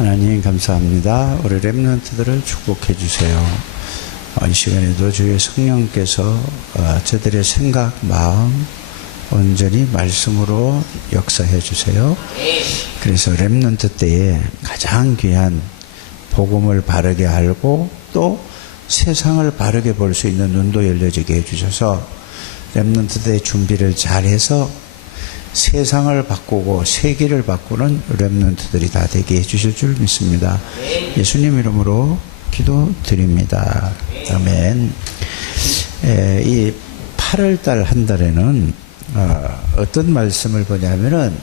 하나님 감사합니다. 우리 렘넌트들을 축복해 주세요. 이 시간에도 주의 성령께서 저들의 생각, 마음 온전히 말씀으로 역사해 주세요. 그래서 렘넌트 때에 가장 귀한 복음을 바르게 알고 또 세상을 바르게 볼 수 있는 눈도 열려지게 해주셔서 렘넌트 때 준비를 잘해서 세상을 바꾸고 세계를 바꾸는 렘넌트들이 다 되게 해주실 줄 믿습니다. 예수님 이름으로 기도드립니다. 아멘. 이 8월달 한 달에는 어떤 말씀을 보냐면은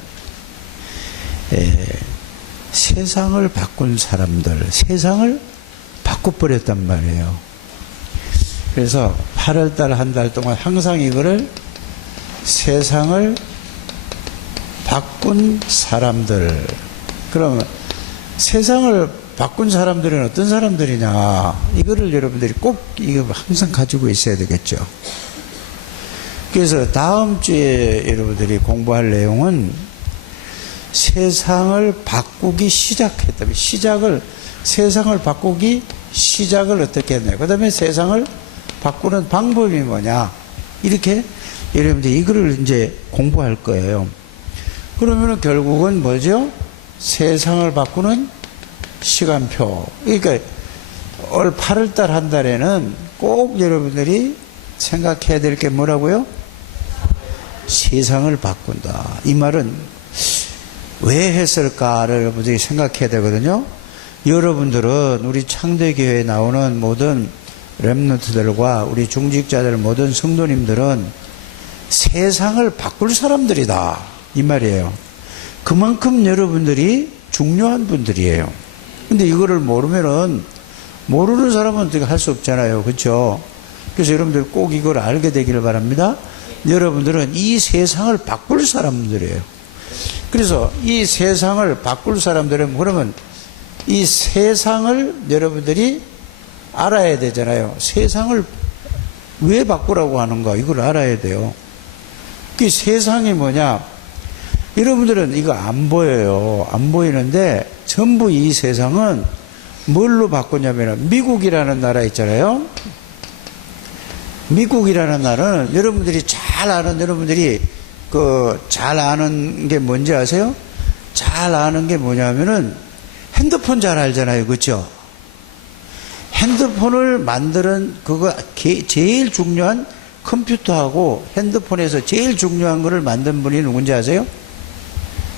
세상을 바꾼 사람들, 세상을 바꿔버렸단 말이에요. 그래서 8월달 한 달 동안 항상 이거를 세상을 바꾼 사람들. 그러면 세상을 바꾼 사람들은 어떤 사람들이냐, 이거를 여러분들이 꼭 이거 항상 가지고 있어야 되겠죠. 그래서 다음 주에 여러분들이 공부할 내용은 세상을 바꾸기 시작했다면 세상을 바꾸기 시작을 어떻게 했나요? 그 다음에 세상을 바꾸는 방법이 뭐냐, 이렇게 여러분들이 이거를 이제 공부할 거예요. 그러면은 결국은 뭐죠? 세상을 바꾸는 시간표. 그러니까 올 8월달 한 달에는 꼭 여러분들이 생각해야 될 게 뭐라고요? 세상을 바꾼다. 이 말은 왜 했을까를 여러분들이 생각해야 되거든요. 여러분들은 우리 창대교회에 나오는 모든 렘넌트들과 우리 중직자들, 모든 성도님들은 세상을 바꿀 사람들이다, 이 말이에요. 그만큼 여러분들이 중요한 분들이에요. 근데 이거를 모르면은, 모르는 사람은 어떻게 할 수 없잖아요. 그렇죠? 그래서 여러분들 꼭 이걸 알게 되기를 바랍니다. 여러분들은 이 세상을 바꿀 사람들이에요. 그래서 이 세상을 바꿀 사람들은, 그러면 이 세상을 여러분들이 알아야 되잖아요. 세상을 왜 바꾸라고 하는가, 이걸 알아야 돼요. 그 세상이 뭐냐? 여러분들은 이거 안 보여요. 안 보이는데 전부 이 세상은 뭘로 바꾸냐면, 미국이라는 나라 있잖아요. 미국이라는 나라는 여러분들이 잘 아는, 여러분들이 잘 아는 게 뭔지 아세요? 잘 아는 게 뭐냐면은 핸드폰 잘 알잖아요. 그렇죠? 핸드폰을 만드는 그거 제일 중요한, 컴퓨터하고 핸드폰에서 제일 중요한 거를 만든 분이 누군지 아세요?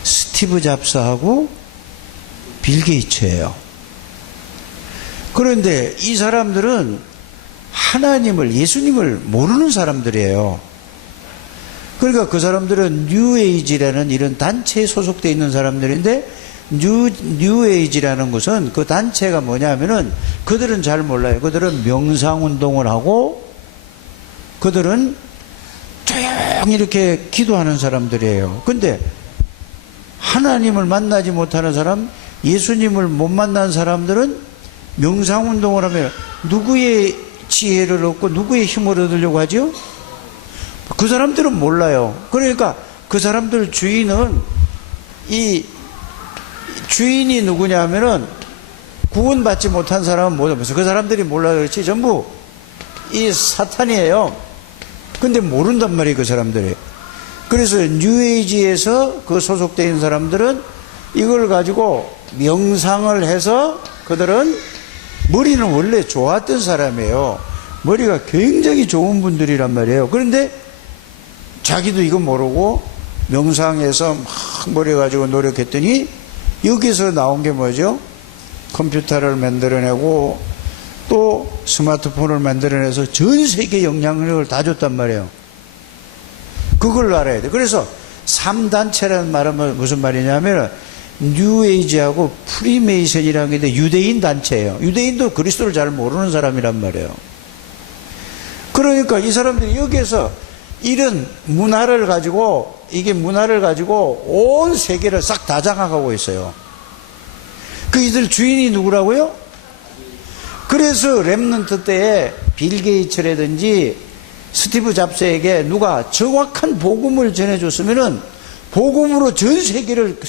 스티브 잡스하고 빌 게이츠예요. 그런데 이 사람들은 하나님을, 예수님을 모르는 사람들이에요. 그러니까 그 사람들은 뉴에이지라는 이런 단체에 소속되어 있는 사람들인데, 뉴에이지라는 것은 그 단체가 뭐냐면은 그들은 잘 몰라요. 그들은 명상운동을 하고 그들은 조용히 이렇게 기도하는 사람들이에요. 근데 하나님을 만나지 못하는 사람, 예수님을 못 만난 사람들은 명상운동을 하면 누구의 지혜를 얻고 누구의 힘을 얻으려고 하죠? 그 사람들은 몰라요. 그러니까 그 사람들 주인은, 이 주인이 누구냐면은 구원받지 못한 사람은 뭐죠? 그 사람들이 몰라요. 그렇지? 전부 이 사탄이에요. 근데 모른단 말이에요, 그 사람들이. 그래서 뉴에이지에서 그 소속되어 있는 사람들은 이걸 가지고 명상을 해서, 그들은 머리는 원래 좋았던 사람이에요. 머리가 굉장히 좋은 분들이란 말이에요. 그런데 자기도 이거 모르고 명상해서 막 머리 가지고 노력했더니 여기서 나온 게 뭐죠? 컴퓨터를 만들어내고 또 스마트폰을 만들어내서 전 세계 영향력을 다 줬단 말이에요. 그걸 알아야 돼. 그래서 3단체라는 말은 무슨 말이냐면, 뉴에이지하고 프리메이슨이라는 게 있는데 유대인 단체예요. 유대인도 그리스도를 잘 모르는 사람이란 말이에요. 그러니까 이 사람들이 여기에서 이런 문화를 가지고, 이게 문화를 가지고 온 세계를 싹 다 장악하고 있어요. 그 이들 주인이 누구라고요? 그래서 렘넌트 때에 빌 게이츠라든지 스티브 잡스에게 누가 정확한 복음을 전해줬으면은 복음으로 전 세계를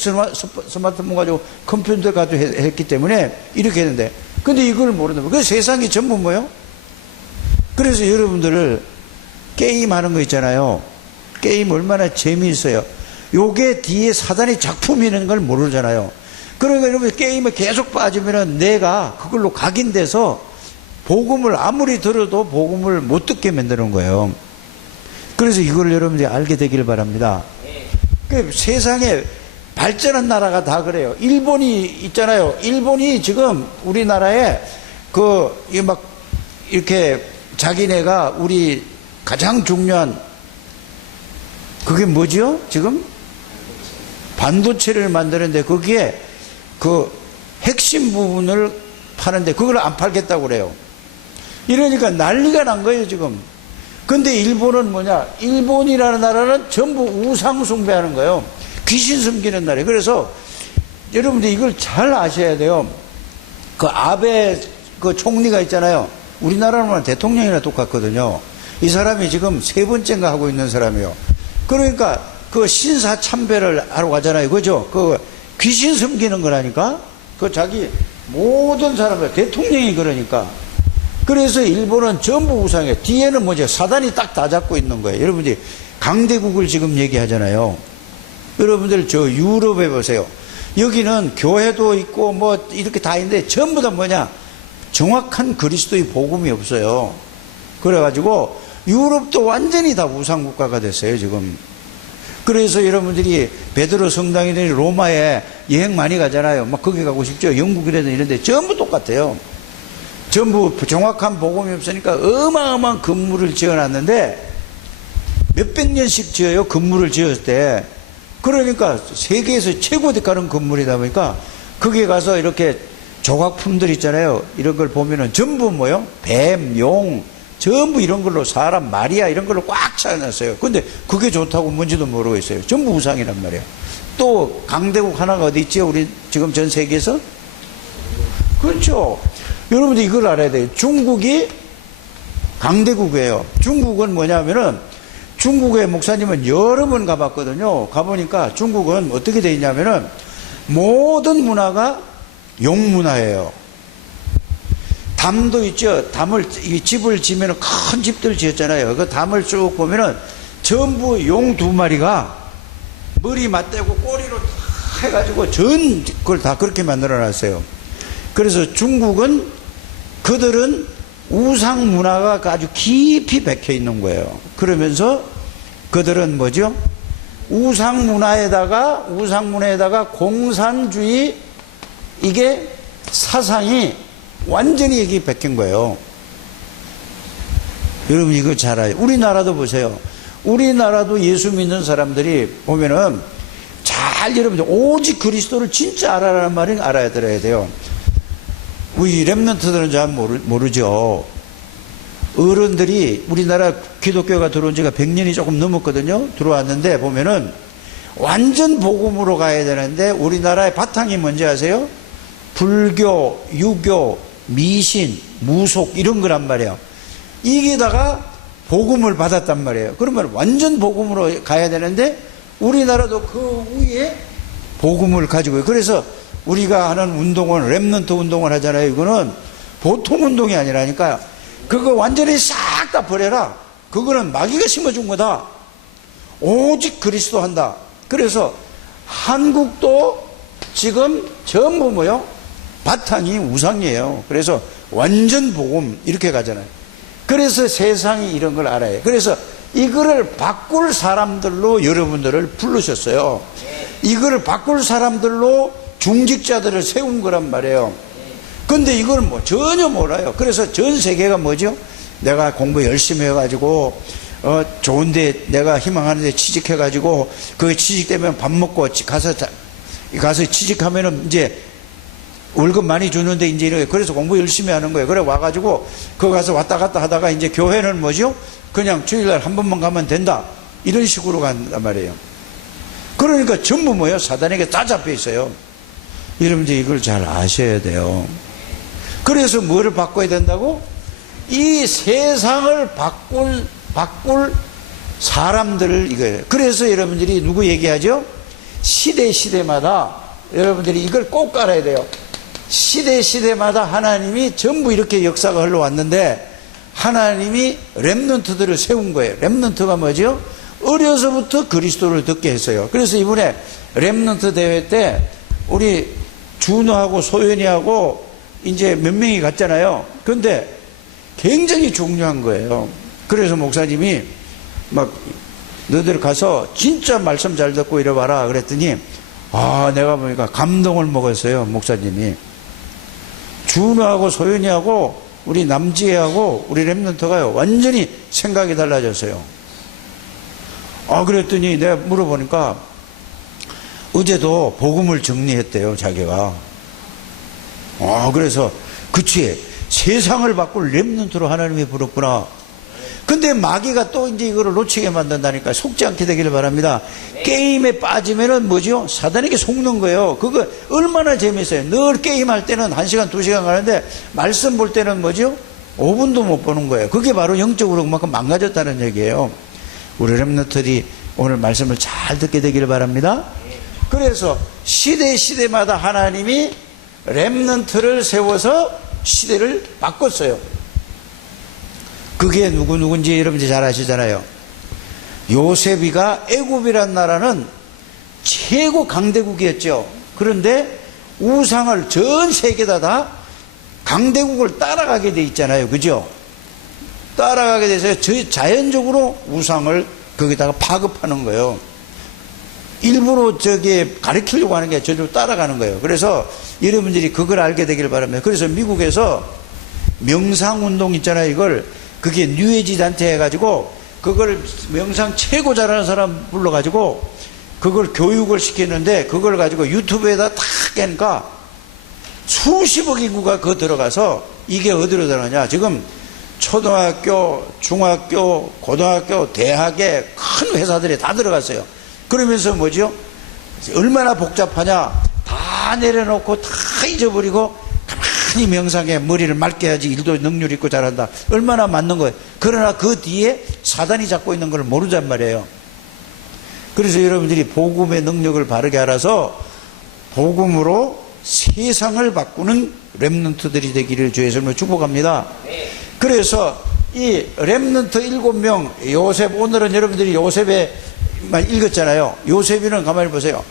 스마트폰 가지고 컴퓨터 가지고 했기 때문에 이렇게 했는데, 근데 이걸 모르는 거예요. 그 세상이 전부 뭐요? 그래서 여러분들을 게임하는 거 있잖아요. 게임 얼마나 재미있어요. 요게 뒤에 사단의 작품이라는 걸 모르잖아요. 그러니까 여러분 게임에 계속 빠지면은 내가 그걸로 각인돼서 복음을 아무리 들어도 복음을 못 듣게 만드는 거예요. 그래서 이걸 여러분들이 알게 되길 바랍니다. 그 세상에 발전한 나라가 다 그래요. 일본이 있잖아요. 일본이 지금 우리나라에 막 이렇게 자기네가 우리 가장 중요한 그게 뭐죠? 지금 반도체를 만드는데 거기에 그 핵심 부분을 파는데 그걸 안 팔겠다고 그래요. 이러니까 난리가 난 거예요, 지금. 근데 일본은 뭐냐? 일본이라는 나라는 전부 우상 숭배하는 거예요. 귀신 섬기는 나라예요. 그래서 여러분들 이걸 잘 아셔야 돼요. 그 아베 그 총리가 있잖아요. 우리나라는 대통령이나 똑같거든요. 이 사람이 지금 3번째인가 하고 있는 사람이에요. 그러니까 그 신사 참배를 하러 가잖아요. 그죠? 그 귀신 섬기는 거라니까? 그 자기 모든 사람들, 대통령이 그러니까. 그래서 일본은 전부 우상이에요. 뒤에는 뭐죠? 사단이 딱 다 잡고 있는 거예요. 여러분들이 강대국을 지금 얘기하잖아요. 여러분들 저 유럽에 보세요. 여기는 교회도 있고 뭐 이렇게 다 있는데 전부 다 뭐냐? 정확한 그리스도의 복음이 없어요. 그래가지고 유럽도 완전히 다 우상국가가 됐어요, 지금. 그래서 여러분들이 베드로 성당이나 로마에 여행 많이 가잖아요. 막 거기 가고 싶죠. 영국이라든 이런데 전부 똑같아요. 전부 정확한 복음이 없으니까 어마어마한 건물을 지어놨는데 몇백 년씩 지어요. 건물을 지었을 때. 그러니까 세계에서 최고 대가는 건물이다 보니까 거기에 가서 이렇게 조각품들 있잖아요. 이런 걸 보면은 전부 뭐요? 뱀, 용, 전부 이런 걸로 사람, 마리아 이런 걸로 꽉 차놨어요. 근데 그게 좋다고 뭔지도 모르고 있어요. 전부 우상이란 말이에요. 또 강대국 하나가 어디 있죠? 우리 지금 전 세계에서? 그렇죠. 여러분들 이걸 알아야 돼요. 중국이 강대국이에요. 중국은 뭐냐면은 중국의 목사님은 여러 번 가봤거든요. 가보니까 중국은 어떻게 돼 있냐면은 모든 문화가 용문화예요. 담도 있죠. 이 집을 지면은 큰 집들 지었잖아요. 그 담을 쭉 보면은 전부 용 2마리가 머리 맞대고 꼬리로 다 해가지고 전 그걸 다 그렇게 만들어 놨어요. 그래서 중국은 그들은 우상 문화가 아주 깊이 박혀 있는 거예요. 그러면서 그들은 뭐죠? 우상 문화에다가 공산주의 이게 사상이 완전히 여기 박힌 거예요. 여러분 이거 잘 알아요. 우리나라도 보세요. 우리나라도 예수 믿는 사람들이 보면은 잘 여러분들 오직 그리스도를 진짜 알아라는 말을 알아야 들어야 돼요. 우리 랩런트들은 잘 모르죠. 어른들이 우리나라 기독교가 들어온 지가 100년이 조금 넘었거든요. 들어왔는데 보면은 완전 복음으로 가야 되는데 우리나라의 바탕이 뭔지 아세요? 불교, 유교, 미신, 무속 이런 거란 말이에요. 이게다가 복음을 받았단 말이에요. 그러면 완전 복음으로 가야 되는데 우리나라도 그 위에 복음을 가지고, 그래서 우리가 하는 운동은 랩런트 운동을 하잖아요. 이거는 보통 운동이 아니라니까요. 그거 완전히 싹 다 버려라. 그거는 마귀가 심어준 거다. 오직 그리스도 한다. 그래서 한국도 지금 전부 뭐요? 바탕이 우상이에요. 그래서 완전 복음 이렇게 가잖아요. 그래서 세상이 이런 걸 알아요. 그래서 이거를 바꿀 사람들로 여러분들을 부르셨어요. 이거를 바꿀 사람들로 중직자들을 세운 거란 말이에요. 근데 이걸 뭐 전혀 몰라요. 그래서 전 세계가 뭐죠? 내가 공부 열심히 해가지고 좋은데 내가 희망하는데 취직해가지고 그 취직되면 밥 먹고 가서 취직하면은 이제 월급 많이 주는데 이제 이렇게 그래서 공부 열심히 하는 거예요. 그래 와가지고 거기 가서 왔다 갔다 하다가 이제 교회는 뭐죠? 그냥 주일날 한 번만 가면 된다. 이런 식으로 간단 말이에요. 그러니까 전부 뭐예요? 사단에게 다 잡혀 있어요. 여러분들 이걸 잘 아셔야 돼요. 그래서 뭐를 바꿔야 된다고? 이 세상을 바꿀 사람들을 이거예요. 그래서 여러분들이 누구 얘기하죠? 시대마다 여러분들이 이걸 꼭 알아야 돼요. 시대마다 하나님이 전부 이렇게 역사가 흘러왔는데 하나님이 렘넌트들을 세운 거예요. 렘넌트가 뭐죠? 어려서부터 그리스도를 듣게 했어요. 그래서 이번에 렘넌트 대회 때 우리 준호하고 소연이하고 이제 몇 명이 갔잖아요. 근데 굉장히 중요한 거예요. 그래서 목사님이 막 너희들 가서 진짜 말씀 잘 듣고 이래봐라 그랬더니 내가 보니까 감동을 먹었어요. 목사님이 준호하고 소연이하고 우리 남지혜하고 우리 렘넌트가요 완전히 생각이 달라졌어요. 그랬더니 내가 물어보니까 어제도 복음을 정리했대요. 자기가. 그래서 그치, 세상을 바꿀 렘넌트로 하나님이 부르구나. 근데 마귀가 또 이제 이거를 놓치게 만든다니까. 속지 않게 되기를 바랍니다. 게임에 빠지면은 뭐죠? 사단에게 속는 거예요. 그거 얼마나 재밌어요. 늘 게임할 때는 1시간 2시간 가는데 말씀 볼 때는 뭐죠? 5분도 못 보는 거예요. 그게 바로 영적으로 그만큼 망가졌다는 얘기예요. 우리 렘넌트들이 오늘 말씀을 잘 듣게 되기를 바랍니다. 그래서 시대마다 하나님이 렘넌트를 세워서 시대를 바꿨어요. 그게 누군지 여러분들이 잘 아시잖아요. 요셉이가 애굽이란 나라는 최고 강대국이었죠. 그런데 우상을 전 세계다 다 강대국을 따라가게 돼 있잖아요. 그죠? 따라가게 돼서 자연적으로 우상을 거기다가 파급하는 거예요. 일부러 가르치려고 하는 게 저절로 따라가는 거예요. 그래서 여러분들이 그걸 알게 되길 바랍니다. 그래서 미국에서 명상운동 있잖아요. 그게 뉴에지 단체 해가지고 그걸 명상 최고 잘하는 사람 불러가지고 그걸 교육을 시키는데 그걸 가지고 유튜브에다 탁 깨니까 수십억 인구가 그거 들어가서 이게 어디로 들어가냐. 지금 초등학교, 중학교, 고등학교, 대학에 큰 회사들이 다 들어갔어요. 그러면서 뭐죠? 얼마나 복잡하냐. 다 내려놓고 다 잊어버리고 가만히 명상에 머리를 맑게 해야지 일도 능률 있고 잘한다. 얼마나 맞는 거예요. 그러나 그 뒤에 사단이 잡고 있는 걸 모르단 말이에요. 그래서 여러분들이 복음의 능력을 바르게 알아서 복음으로 세상을 바꾸는 렘넌트들이 되기를 주의 이름으로 축복합니다. 그래서 이 렘넌트 7명 요셉, 오늘은 여러분들이 요셉에만 읽었잖아요. 요셉이는 가만히 보세요.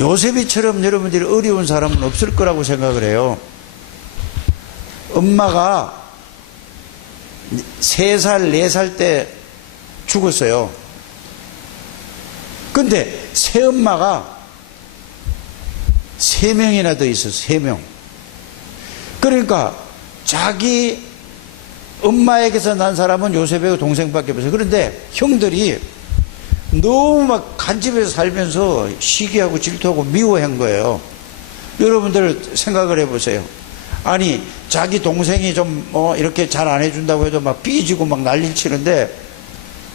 요셉이처럼 여러분들이 어려운 사람은 없을 거라고 생각을 해요. 엄마가 3살, 4살 때 죽었어요. 근데 새엄마가 3명이나 더 있었어요. 3명. 그러니까 자기 엄마에게서 난 사람은 요셉의 동생밖에 없어요. 그런데 형들이 너무 막 간집에서 살면서 시기하고 질투하고 미워한 거예요. 여러분들 생각을 해보세요. 아니 자기 동생이 좀 이렇게 잘 안 해준다고 해도 막 삐지고 막 난리를 치는데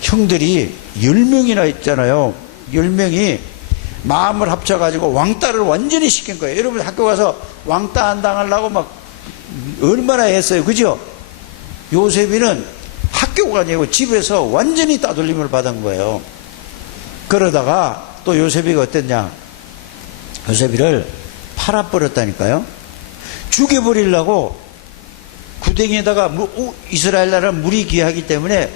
형들이 10명이나 있잖아요. 10명이 마음을 합쳐가지고 왕따를 완전히 시킨 거예요. 여러분 학교 가서 왕따 안 당하려고 막 얼마나 했어요. 그죠? 요셉이는 학교가 아니고 집에서 완전히 따돌림을 받은 거예요. 그러다가 또 요셉이가 어땠냐? 요셉이를 팔아버렸다니까요. 죽여버리려고 구덩이에다가 이스라엘 나라는 물이 귀하기 때문에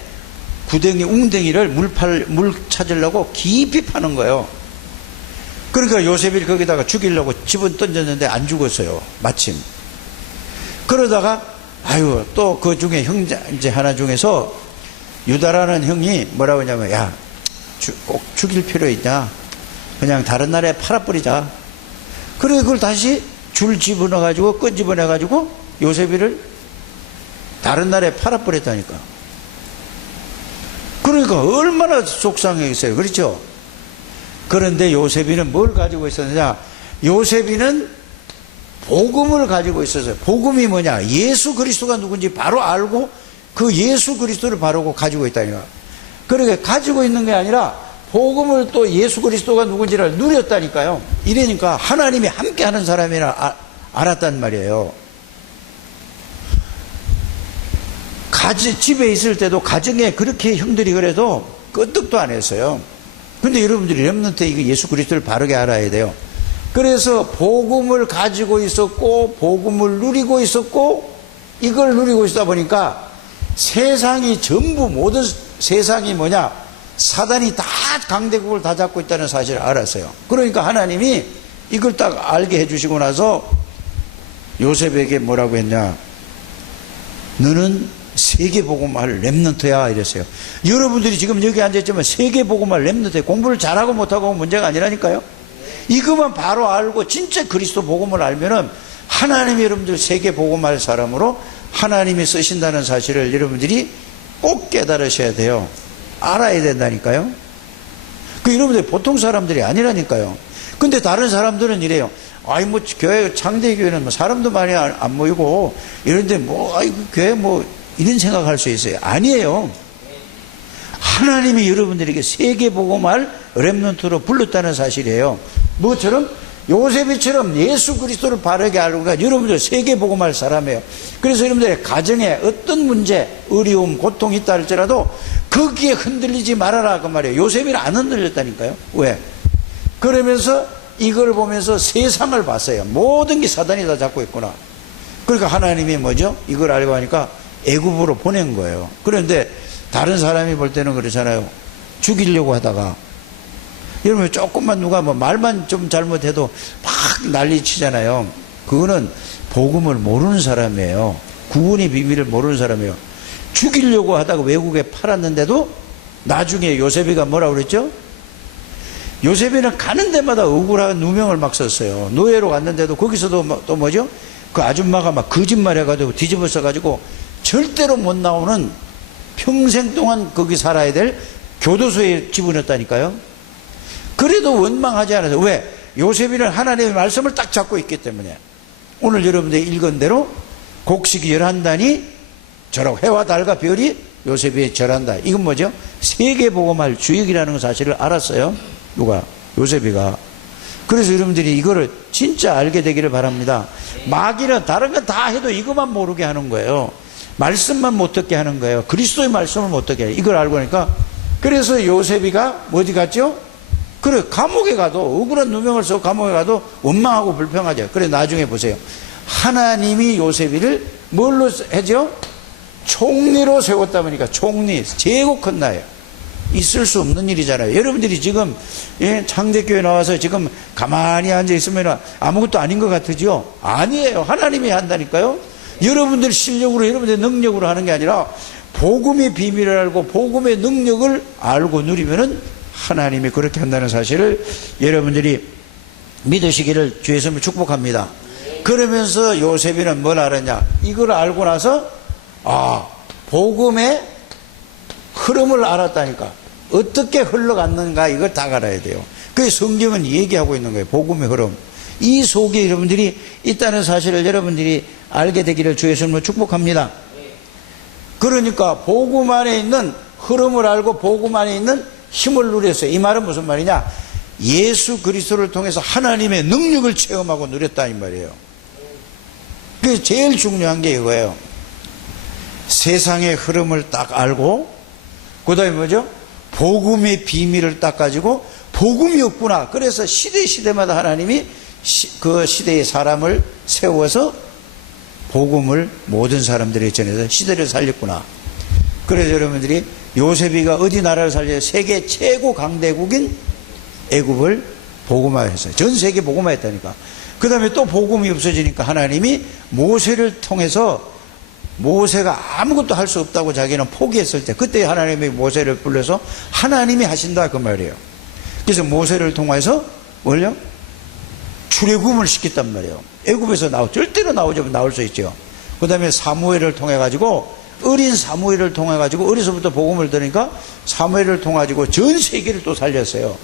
웅덩이를 물 찾으려고 깊이 파는 거예요. 그러니까 요셉이를 거기다가 죽이려고 집은 던졌는데 안 죽었어요. 마침. 그러다가 또 그 중에 형제 하나 중에서 유다라는 형이 뭐라고 하냐면 야, 꼭 죽일 필요 있냐? 그냥 다른 나라에 팔아버리자. 그래 그걸 다시 줄 집어넣어가지고 끈집어내가지고 요셉이를 다른 나라에 팔아버렸다니까. 그러니까 얼마나 속상했어요. 그렇죠? 그런데 요셉이는 뭘 가지고 있었느냐? 요셉이는 복음을 가지고 있었어요. 복음이 뭐냐? 예수 그리스도가 누군지 바로 알고 그 예수 그리스도를 바로 가지고 있다니까. 그러니까 가지고 있는 게 아니라 복음을 또 예수 그리스도가 누군지를 누렸다니까요. 이러니까 하나님이 함께 하는 사람이라 알았단 말이에요. 집에 있을 때도 가정에 그렇게 형들이 그래도 끄떡도 안 했어요. 근데 여러분들이 렘넌트 이거 예수 그리스도를 바르게 알아야 돼요. 그래서 복음을 가지고 있었고 복음을 누리고 있었고 이걸 누리고 있다 보니까 세상이 전부 모든 세상이 뭐냐, 사단이 다 강대국을 다 잡고 있다는 사실을 알았어요. 그러니까 하나님이 이걸 딱 알게 해주시고 나서 요셉에게 뭐라고 했냐, 너는 세계복음할 렘넌트야 이랬어요. 여러분들이 지금 여기 앉아있지만 세계복음할 렘넌트에 공부를 잘하고 못하고 문제가 아니라니까요. 이것만 바로 알고 진짜 그리스도 복음을 알면은 하나님이 여러분들 세계복음할 사람으로 하나님이 쓰신다는 사실을 여러분들이 꼭 깨달으셔야 돼요. 알아야 된다니까요. 그 여러분들 보통 사람들이 아니라니까요. 근데 다른 사람들은 이래요. 아이 뭐 교회 창대교회는 뭐 사람도 많이 안 모이고 이런데 뭐 아이 교회 뭐 이런 생각할 수 있어요. 아니에요. 하나님이 여러분들에게 세계복음할 렘넌트로 불렀다는 사실이에요. 뭐처럼? 요셉이처럼 예수 그리스도를 바르게 알고 여러분들 세계복음할 사람이에요. 그래서 여러분들의 가정에 어떤 문제, 어려움, 고통이 있다 할지라도 거기에 흔들리지 말아라 그 말이에요. 요셉이는 안 흔들렸다니까요. 왜? 그러면서 이걸 보면서 세상을 봤어요. 모든 게 사단이 다 잡고 있구나. 그러니까 하나님이 뭐죠? 이걸 알고 하니까 애굽으로 보낸 거예요. 그런데 다른 사람이 볼 때는 그렇잖아요. 죽이려고 하다가 여러분 조금만 누가 뭐 말만 좀 잘못해도 막 난리치잖아요. 그거는 복음을 모르는 사람이에요. 구원의 비밀을 모르는 사람이에요. 죽이려고 하다가 외국에 팔았는데도 나중에 요셉이가 뭐라고 그랬죠? 요셉이는 가는 데마다 억울한 누명을 막 썼어요. 노예로 갔는데도 거기서도 또 뭐죠? 그 아줌마가 막 거짓말 해가지고 뒤집어 써가지고 절대로 못 나오는 평생 동안 거기 살아야 될 교도소에 집어넣었다니까요. 그래도 원망하지 않아서. 왜? 요셉이는 하나님의 말씀을 딱 잡고 있기 때문에. 오늘 여러분들이 읽은 대로 곡식이 11단이 저라고 해와 달과 별이 요셉이 절한다. 이건 뭐죠? 세계복음할 주역이라는 사실을 알았어요. 누가? 요셉이가. 그래서 여러분들이 이거를 진짜 알게 되기를 바랍니다. 마귀는 다른 건 다 해도 이것만 모르게 하는 거예요. 말씀만 못 듣게 하는 거예요. 그리스도의 말씀을 못 듣게 해요. 이걸 알고 하니까. 그래서 요셉이가 어디 갔죠? 그래, 감옥에 가도, 억울한 누명을 써서 감옥에 가도 원망하고 불평하죠. 그래, 나중에 보세요. 하나님이 요셉이를 뭘로 해죠? 총리로 세웠다 보니까, 총리, 제국 큰 나라예요. 있을 수 없는 일이잖아요. 여러분들이 지금, 창대교회 나와서 지금 가만히 앉아있으면 아무것도 아닌 것 같으죠? 아니에요. 하나님이 한다니까요. 여러분들 실력으로, 여러분들 능력으로 하는 게 아니라, 복음의 비밀을 알고, 복음의 능력을 알고 누리면은 하나님이 그렇게 한다는 사실을 여러분들이 믿으시기를 주의 이름으로 축복합니다. 그러면서 요셉이는 뭘 알았냐? 이걸 알고 나서 복음의 흐름을 알았다니까. 어떻게 흘러갔는가 이걸 다 알아야 돼요. 그래서 성경은 얘기하고 있는 거예요. 복음의 흐름. 이 속에 여러분들이 있다는 사실을 여러분들이 알게 되기를 주의 이름으로 축복합니다. 그러니까 복음 안에 있는 흐름을 알고 복음 안에 있는 힘을 누렸어요. 이 말은 무슨 말이냐? 예수 그리스도를 통해서 하나님의 능력을 체험하고 누렸다 이 말이에요. 그게 제일 중요한 게 이거예요. 세상의 흐름을 딱 알고 그 다음에 뭐죠? 복음의 비밀을 딱 가지고 복음이 없구나. 그래서 시대마다 하나님이 그 시대의 사람을 세워서 복음을 모든 사람들에게 전해서 시대를 살렸구나. 그래서 여러분들이 요셉이가 어디 나라를 살려요? 세계 최고 강대국인 애굽을 복음화했어요. 전 세계 복음화했다니까. 그 다음에 또 복음이 없어지니까 하나님이 모세를 통해서 모세가 아무것도 할 수 없다고 자기는 포기했을 때 그때 하나님이 모세를 불러서 하나님이 하신다 그 말이에요. 그래서 모세를 통해서 뭘요? 출애굽을 시켰단 말이에요. 애굽에서 절대로 나올 수 있죠. 그 다음에 사무엘을 통해 가지고 어린 사무엘을 통해 가지고 어려서부터 복음을 들으니까 사무엘을 통해 가지고 전 세계를 또 살렸어요.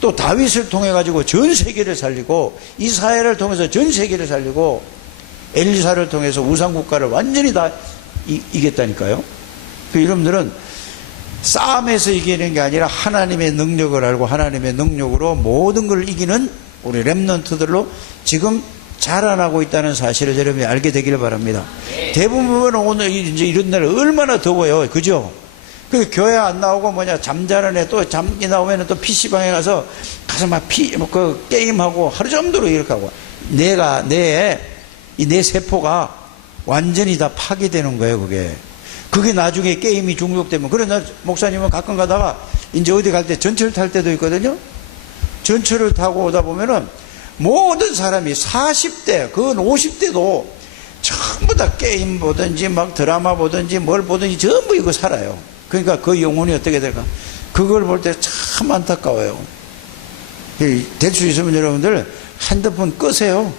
또 다윗을 통해 가지고 전 세계를 살리고 이스라엘을 통해서 전 세계를 살리고 엘리사를 통해서 우상 국가를 완전히 다 이겼다니까요. 여러분들은 싸움에서 이기는 게 아니라 하나님의 능력을 알고 하나님의 능력으로 모든 걸 이기는 우리 렘넌트들로 지금 자라나고 있다는 사실을 여러분이 알게 되기를 바랍니다. 대부분은 오늘 이제 이런 날 얼마나 더워요. 그죠? 그 교회 안 나오고 잠자는 애 또 잠이 나오면 또 PC방에 가서 막 게임하고 하루 종일 이렇게 하고 내 세포가 완전히 다 파괴되는 거예요, 그게 나중에 게임이 중독되면. 그래서 목사님은 가끔 가다가 이제 어디 갈 때 전철 탈 때도 있거든요. 전철을 타고 오다 보면은 모든 사람이 40대, 그건 50대도 전부 다 게임 보든지 막 드라마 보든지 뭘 보든지 전부 이거 살아요. 그러니까 그 영혼이 어떻게 될까? 그걸 볼 때 참 안타까워요. 될 수 있으면 여러분들 핸드폰 끄세요.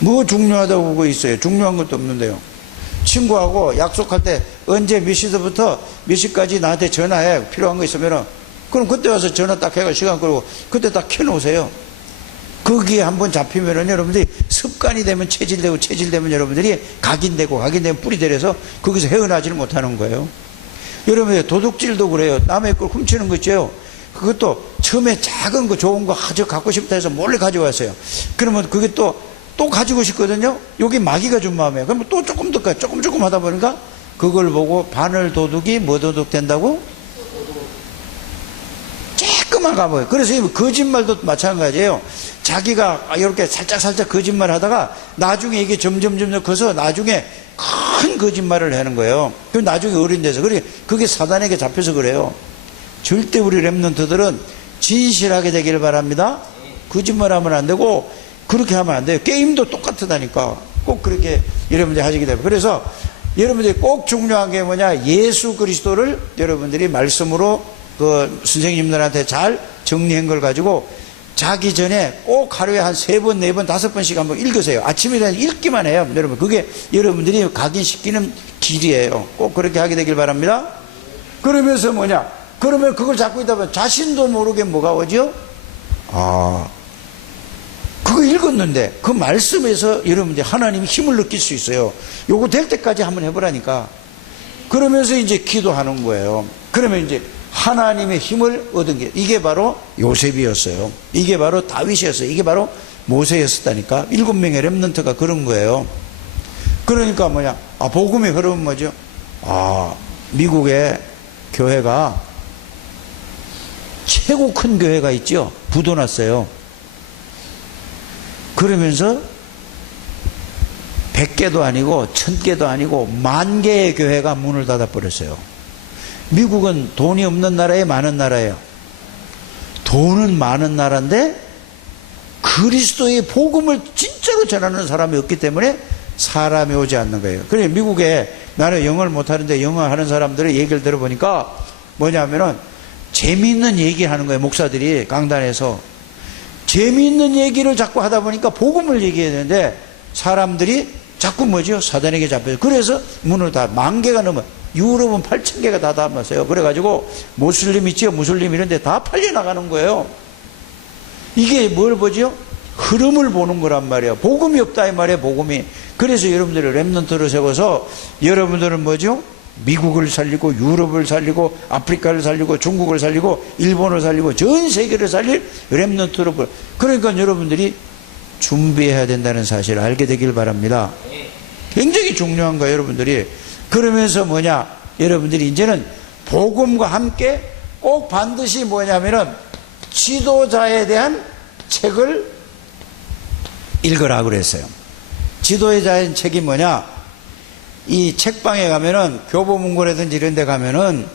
뭐 중요하다고 보고 있어요. 중요한 것도 없는데요. 친구하고 약속할 때 언제 몇 시부터 몇 시까지 나한테 전화해. 필요한 거 있으면은 그럼 그때 와서 전화 딱 해가 시간 끌고 그때 딱 켜놓으세요. 거기에 한번 잡히면은 여러분들이 습관이 되면 체질되면 여러분들이 각인되면 뿌리 내려서 거기서 헤어나지를 못하는 거예요. 여러분들 도둑질도 그래요. 남의 걸 훔치는 거 있죠. 그것도 처음에 작은 거 좋은 거 아주 갖고 싶다 해서 몰래 가져왔어요. 그러면 그게 또 가지고 싶거든요. 여기 마귀가 준 마음이에요. 그러면 또 조금 하다 보니까 그걸 보고 바늘 도둑이 뭐 도둑 된다고? 조금만 가봐요. 그래서 거짓말도 마찬가지예요. 자기가 이렇게 살짝 거짓말 하다가 나중에 이게 점점 커서 나중에 큰 거짓말을 하는 거예요. 그럼 나중에 어린 데서. 그게 사단에게 잡혀서 그래요. 절대 우리 랩런트들은 진실하게 되기를 바랍니다. 거짓말 하면 안 되고 그렇게 하면 안 돼요. 게임도 똑같다니까. 꼭 그렇게 여러분들이 하시게 되고. 그래서 여러분들이 꼭 중요한 게 뭐냐? 예수 그리스도를 여러분들이 말씀으로 그 선생님들한테 잘 정리한 걸 가지고 자기 전에 꼭 하루에 한 3번, 4번, 5번씩 한번 읽으세요. 아침에 읽기만 해요. 여러분, 그게 여러분들이 각인시키는 길이에요. 꼭 그렇게 하게 되길 바랍니다. 그러면서 뭐냐? 그러면 그걸 잡고 있다 보면 자신도 모르게 뭐가 오죠? 그거 읽었는데 그 말씀에서 여러분들 하나님이 힘을 느낄 수 있어요. 요거 될 때까지 한번 해보라니까. 그러면서 이제 기도하는 거예요. 그러면 이제 하나님의 힘을 얻은 게 이게 바로 요셉이었어요. 이게 바로 다윗이었어요. 이게 바로 모세였었다니까. 7명의 렘넌트가 그런 거예요. 그러니까 뭐냐? 복음의 흐름은 뭐죠? 미국의 교회가 최고 큰 교회가 있죠. 부도났어요. 그러면서 100개도 아니고 1000개도 아니고 10,000개의 교회가 문을 닫아버렸어요. 미국은 돈이 없는 나라에 많은 나라예요. 돈은 많은 나라인데 그리스도의 복음을 진짜로 전하는 사람이 없기 때문에 사람이 오지 않는 거예요. 그래 미국에 나는 영어를 못하는데 영어 하는 사람들의 얘기를 들어보니까 뭐냐면은 재미있는 얘기를 하는 거예요. 목사들이 강단에서 재미있는 얘기를 자꾸 하다 보니까 복음을 얘기해야 되는데 사람들이 자꾸 뭐죠? 사단에게 잡혀요. 그래서 문을 다 10,000개가 넘어요. 유럽은 8,000개가 다 닫았어요. 그래가지고 모슬림 있죠? 무슬림 이런 데 다 팔려나가는 거예요. 이게 뭘 보죠? 흐름을 보는 거란 말이에요. 복음이 없다 이 말이에요. 복음이. 그래서 여러분들을 렘넌트로 세워서 여러분들은 뭐죠? 미국을 살리고 유럽을 살리고 아프리카를 살리고 중국을 살리고 일본을 살리고 전 세계를 살릴 렘넌트로. 그러니까 여러분들이 준비해야 된다는 사실을 알게 되길 바랍니다. 굉장히 중요한 거예요. 여러분들이. 그러면서 뭐냐? 여러분들이 이제는 복음과 함께 꼭 반드시 뭐냐면은 지도자에 대한 책을 읽으라 그랬어요. 지도자의 책이 뭐냐? 이 책방에 가면은 교보문고라든지 이런 데 가면은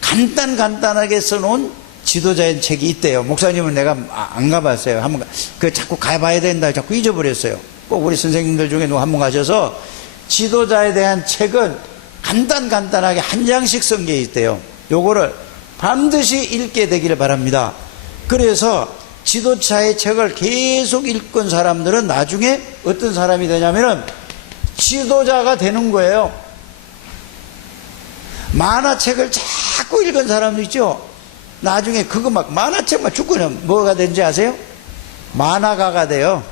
간단하게 써놓은 지도자의 책이 있대요. 목사님은 내가 안 가봤어요. 한번 자꾸 가봐야 된다. 자꾸 잊어버렸어요. 꼭 우리 선생님들 중에 누가 한번 가셔서 지도자에 대한 책은 간단하게 한 장씩 쓴 게 있대요. 요거를 반드시 읽게 되기를 바랍니다. 그래서 지도자의 책을 계속 읽은 사람들은 나중에 어떤 사람이 되냐면은 지도자가 되는 거예요. 만화책을 자꾸 읽은 사람도 있죠. 나중에 그거 막 만화책만 죽고는 뭐가 되는지 아세요? 만화가가 돼요.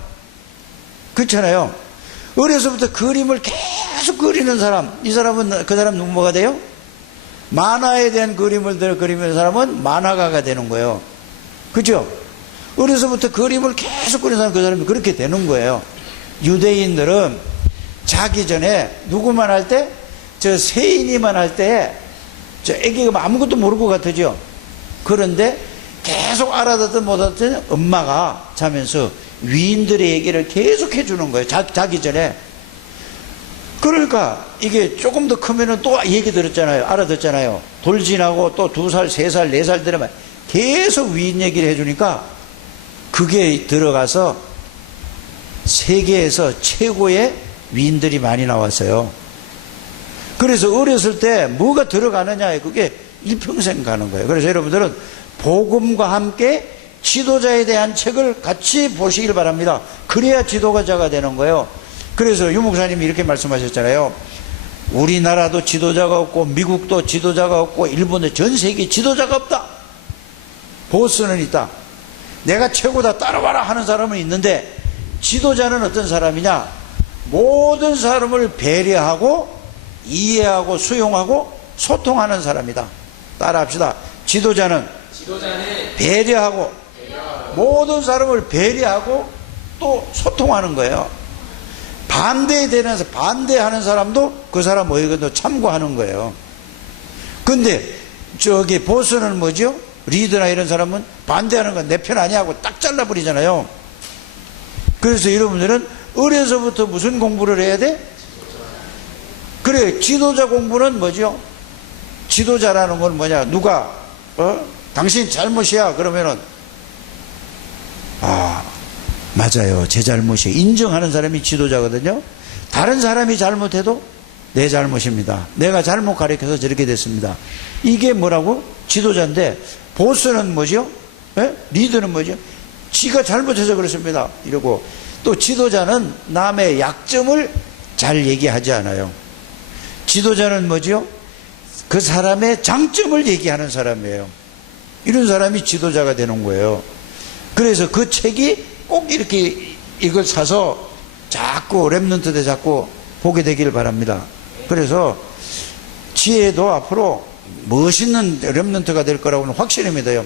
그렇잖아요. 어려서부터 그림을 계속 그리는 사람, 이 사람은 그 사람 뭐가 돼요? 만화에 대한 그림을 그리는 사람은 만화가가 되는 거예요. 그죠? 어려서부터 그림을 계속 그린 사람, 그 사람이 그렇게 되는 거예요. 유대인들은 자기 전에 누구만 할 때? 저 세인이만 할 때, 저 애기가 아무것도 모를 것 같으죠? 그런데 계속 알아듣든 못하든 엄마가 자면서 위인들의 얘기를 계속 해주는 거예요. 자기 전에. 그러니까 이게 조금 더 크면은 또 얘기 들었잖아요. 알아듣잖아요. 돌 지나고 또 2살, 3살, 4살 되면 계속 위인 얘기를 해주니까 그게 들어가서 세계에서 최고의 위인들이 많이 나왔어요. 그래서 어렸을 때 뭐가 들어가느냐에 그게 일평생 가는 거예요. 그래서 여러분들은 복음과 함께 지도자에 대한 책을 같이 보시길 바랍니다. 그래야 지도자가 되는 거예요. 그래서 유 목사님이 이렇게 말씀하셨잖아요. 우리나라도 지도자가 없고 미국도 지도자가 없고 일본도 전 세계 지도자가 없다. 보스는 있다. 내가 최고다 따라와라 하는 사람은 있는데 지도자는 어떤 사람이냐? 모든 사람을 배려하고 이해하고 수용하고 소통하는 사람이다. 따라합시다. 지도자는 배려하고 모든 사람을 배려하고 또 소통하는 거예요. 반대하는 사람도 그 사람 의견도 참고하는 거예요. 근데 저기 보스는 뭐죠? 리더나 이런 사람은 반대하는 건 내 편 아니야 하고 딱 잘라버리잖아요. 그래서 여러분들은 어려서부터 무슨 공부를 해야 돼? 그래, 지도자 공부는 뭐죠? 지도자라는 건 뭐냐? 누가 당신 잘못이야 그러면은 맞아요, 제 잘못이 인정하는 사람이 지도자거든요. 다른 사람이 잘못해도 내 잘못입니다. 내가 잘못 가르쳐서 저렇게 됐습니다. 이게 뭐라고? 지도자인데 보스는 뭐죠? 리더는 뭐죠? 지가 잘못해서 그렇습니다 이러고. 또 지도자는 남의 약점을 잘 얘기하지 않아요. 지도자는 뭐죠? 그 사람의 장점을 얘기하는 사람이에요. 이런 사람이 지도자가 되는 거예요. 그래서 그 책이 꼭 이렇게 이걸 사서 자꾸 랩넌트들 자꾸 보게 되길 바랍니다. 그래서 지혜도 앞으로 멋있는 랩넌트가 될 거라고는 확실히 믿어요.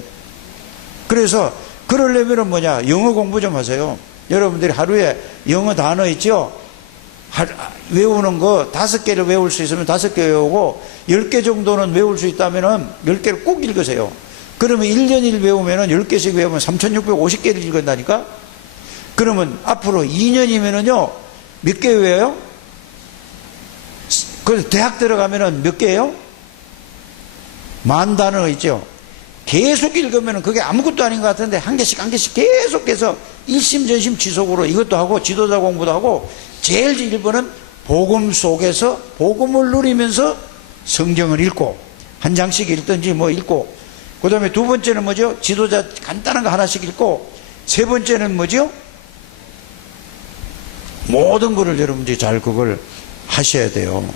그래서 그러려면 뭐냐? 영어 공부 좀 하세요. 여러분들이 하루에 영어 단어 있죠? 외우는 거 5개를 외울 수 있으면 5개 외우고 10개 정도는 외울 수 있다면 10개를 꼭 읽으세요. 그러면 1년 외우면 10개씩 외우면 3650개를 읽는다니까? 그러면 앞으로 2년이면은요, 몇 개 외워요? 그래서 대학 들어가면은 몇 개예요? 10,000단어 있죠? 계속 읽으면 그게 아무것도 아닌 것 같은데 한 개씩 계속해서 일심전심 지속으로 이것도 하고 지도자 공부도 하고 제일 1번은 복음 속에서 복음을 누리면서 성경을 읽고 한 장씩 읽든지 뭐 읽고 그 다음에 2번째는 뭐죠? 지도자 간단한 거 하나씩 읽고 3번째는 뭐죠? 모든 거를 여러분들이 잘 그걸 하셔야 돼요.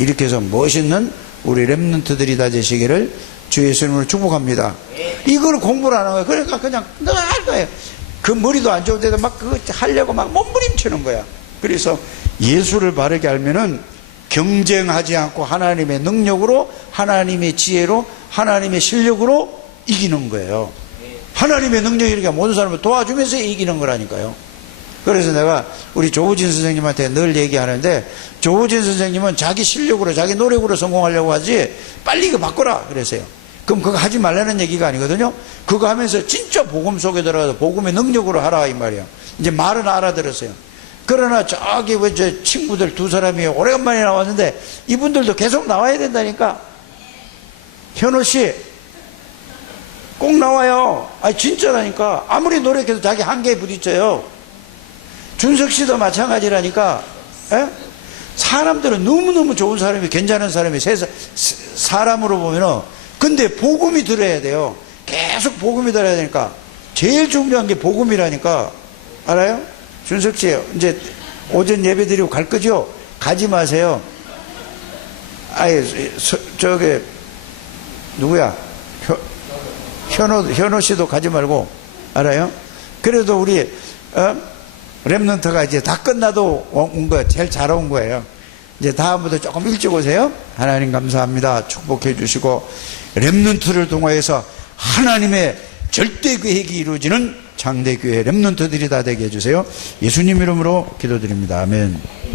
이렇게 해서 멋있는 우리 랩런트들이 다 되시기를 주 예수님으로 축복합니다. 이걸 공부를 안 하는 거예요. 그러니까 그냥 늘 할 거예요. 그 머리도 안 좋은데도 막 그거 하려고 막 몸부림치는 거야. 그래서 예수를 바르게 알면은 경쟁하지 않고 하나님의 능력으로, 하나님의 지혜로, 하나님의 실력으로 이기는 거예요. 하나님의 능력이니까 모든 사람을 도와주면서 이기는 거라니까요. 그래서 내가 우리 조우진 선생님한테 늘 얘기하는데, 조우진 선생님은 자기 실력으로 자기 노력으로 성공하려고 하지 빨리 이거 바꿔라 그랬어요. 그럼 그거 하지 말라는 얘기가 아니거든요. 그거 하면서 진짜 복음 속에 들어가서 복음의 능력으로 하라 이 말이야. 이제 말은 알아들었어요. 그러나 저기 제 친구들 2사람이 오래간만에 나왔는데 이분들도 계속 나와야 된다니까. 현호씨 꼭 나와요. 진짜라니까. 아무리 노력해도 자기 한계에 부딪혀요. 준석씨도 마찬가지라니까. 사람들은 너무너무 좋은 사람이, 괜찮은 사람이 사람으로 보면은, 근데 복음이 들어야 돼요. 계속 복음이 들어야 되니까. 제일 중요한 게 복음이라니까. 알아요? 준석씨 이제 오전 예배 드리고 갈 거죠? 가지 마세요. 저기 누구야? 현호씨도 가지 말고. 알아요? 그래도 우리 랩런트가 이제 다 끝나도 온 거예요. 제일 잘 온 거예요. 이제 다음부터 조금 일찍 오세요. 하나님 감사합니다. 축복해 주시고 랩런트를 통하여서 하나님의 절대 계획이 이루어지는 장대교회 렘넌트들이 다 되게 해주세요. 예수님 이름으로 기도드립니다. 아멘.